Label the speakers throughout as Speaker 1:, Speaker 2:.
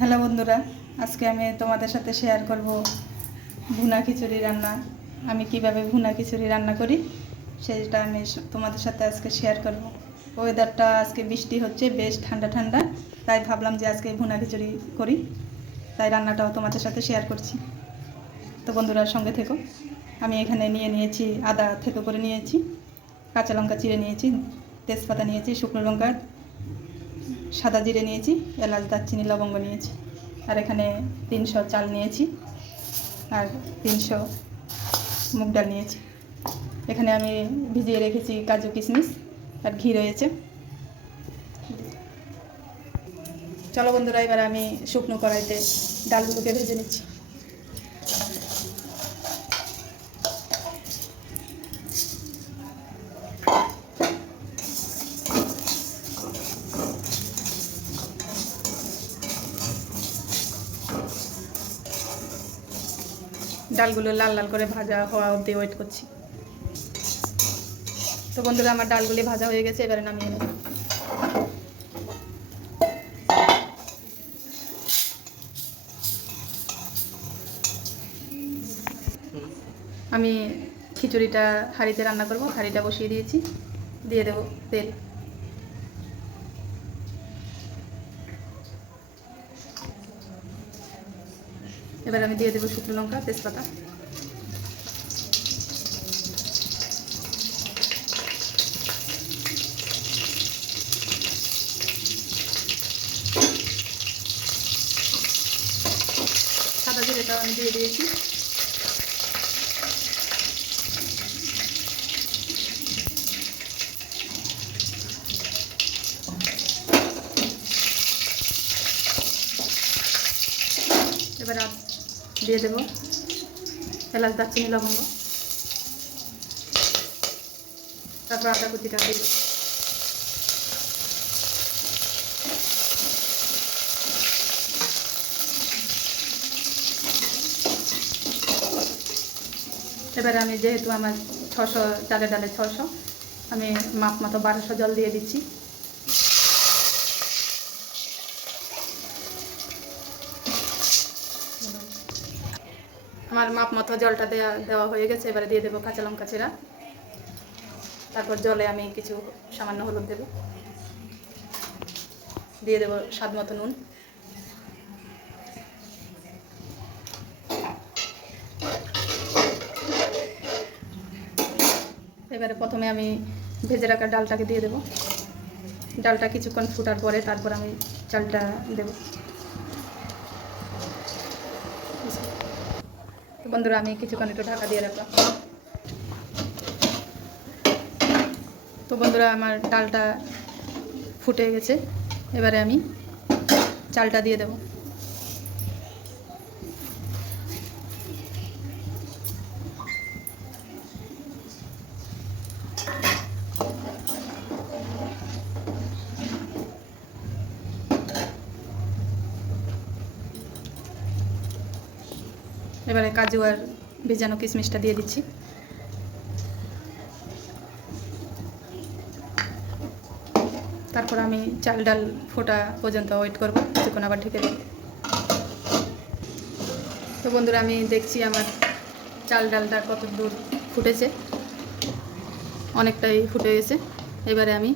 Speaker 1: Hello বন্ধুরা, আজকে আমি তোমাদের সাথে শেয়ার করব ভুনা খিচুড়ি রান্না। আমি কীভাবে ভুনা খিচুড়ি রান্না করি, সেটা আমি তোমাদের সাথে আজকে শেয়ার করব। ওয়েদারটা আজকে বৃষ্টি হচ্ছে, বেশ ঠান্ডা ঠান্ডা, তাই ভাবলাম যে আজকে ভুনা খিচুড়ি করি, তাই রান্নাটাও তোমাদের সাথে শেয়ার করছি। তো বন্ধুরা, সঙ্গে থেকো। আমি এখানে নিয়ে নিয়েছি আদা থেতো করে নিয়েছি, কাঁচা লঙ্কা চিড়ে নিয়েছি, তেজপাতা নিয়েছি, শুকনো লঙ্কা সাদা জিরে নিয়েছি, এলাচ দারচিনি লবঙ্গ নিয়েছি, আর এখানে তিনশো চাল নিয়েছি, আর তিনশো মুগ ডাল নিয়েছি। এখানে আমি ভিজিয়ে রেখেছি কাজু কিশমিশ, আর ঘি রয়েছে। চলো বন্ধুরা, এবার আমি শুকনো কড়াইতে ডালগুলোকে ভেজে নিচ্ছি। ডালগুলো লাল লাল করে ভাজা হওয়া অবধি ওয়েট করছি। তো বন্ধুরা, আমার ডালগুলি ভাজা হয়ে গেছে, এবারে নামিয়ে নেব। আমি খিচুড়িটা হাঁড়িতে রান্না করব, হাঁড়িটা বসিয়ে দিয়েছি। দিয়ে দেবো তেল। এবার আমি দিয়ে দেবো শুকনো লঙ্কা তেজপাতা। সাদা জিরেটা আমি দিয়ে দিয়েছি। এবার দিয়ে দেবো। এলাচ দারচিনি, লবঙ্গ। তারপর আদা কুচিটা দিয়ে। এবারে আমি যেহেতু আমার ছশো চালে ডালে ছশো, আমি মাপ মতো বারোশো জল দিয়ে দিচ্ছি। আমার মাপ মতো জলটা দেওয়া দেওয়া হয়ে গেছে, এবারে দিয়ে দেবো কাঁচা লঙ্কা চেরা তারপর জলে আমি কিছু সামান্য হলুদ দেবো। দিয়ে দেবো স্বাদ মতো নুন। এবারে প্রথমে আমি ভেজে রাখা ডালটাকে দিয়ে দেবো। ডালটা কিছুক্ষণ ফুটার পরে তারপর আমি চালটা দেবো। বন্ধুরা, আমি কিছুক্ষণ একটু ঢাকা দিয়ে রাখলাম। তো বন্ধুরা, আমার ডালটা ফুটে গেছে। এবারে আমি চালটা দিয়ে দেবো। এবারে কাজু আর ভেজানো কিশমিশটা দিয়ে দিচ্ছি। তারপর আমি চাল ডাল ফোটা পর্যন্ত ওয়েট করব, কিছুক্ষণ আবার ঢেকে দেবো। তো বন্ধুরা, আমি দেখছি আমার চাল ডালটা কত দূর ফুটেছে। অনেকটাই ফুটে গেছে। এবারে আমি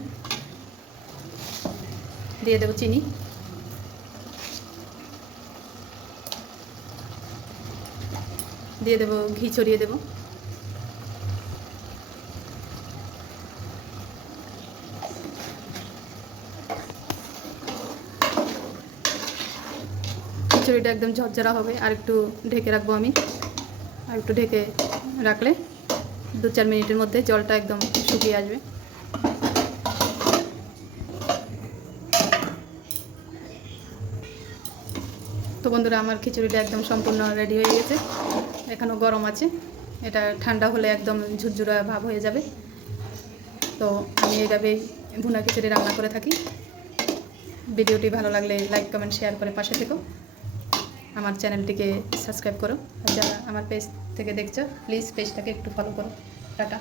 Speaker 1: দিয়ে দেবো চিনি। দিয়ে দেবো, ঘি ছড়িয়ে দেবো। খিচুড়িটা একদম ঝরঝরা হবে, আর একটু ঢেকে রাখব আমি। আর একটু ঢেকে রাখলে দু চার মিনিটের মধ্যে জলটা একদম শুকিয়ে আসবে। তো বন্ধুরা, আমার খিচুড়িটা একদম সম্পূর্ণ রেডি হয়ে গেছে। এখনও গরম আছে। এটা ঠান্ডা হলে একদম ঝুরঝুরা ভাব হয়ে যাবে। তো আমি এইভাবেই ভুনা খিচুড়ি রান্না করে থাকি। ভিডিওটি ভালো লাগলে লাইক কমেন্ট শেয়ার করে পাশে থেকো। আমার চ্যানেলটিকে সাবস্ক্রাইব করো। আর যারা আমার পেজ থেকে দেখছ প্লিজ পেজটাকে একটু ফলো করো। টাটা।